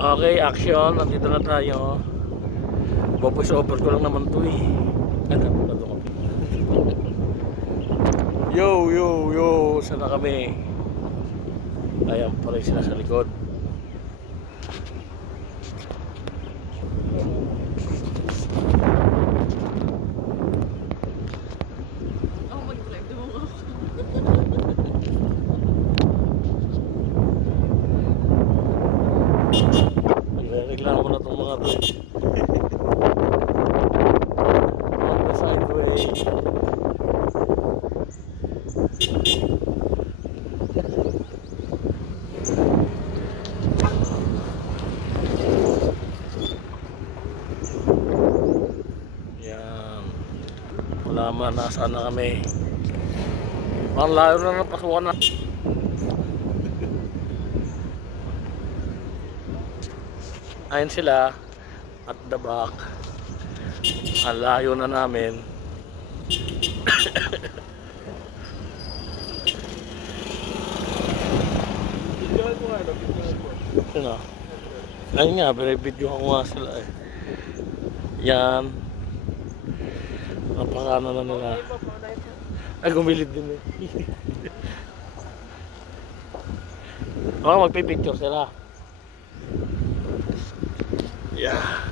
Okay, action. Nandito na tayo. Voice over ko lang naman to eh. Yo, yo, yo. Saan na kami? Ayan pa rin sila sa likod. Reklamo na itong mga to. On the sideway. Yan. Wala man, nasaan na kami. Ang layo na napasukan na. Ayun sila at the back. Ang layo na namin. Sino? Ayun nga, binibidyo ko nga sila eh. Yan. Napakano na nila. Ay, gumilid din eh. Magpipicture sila. Yeah.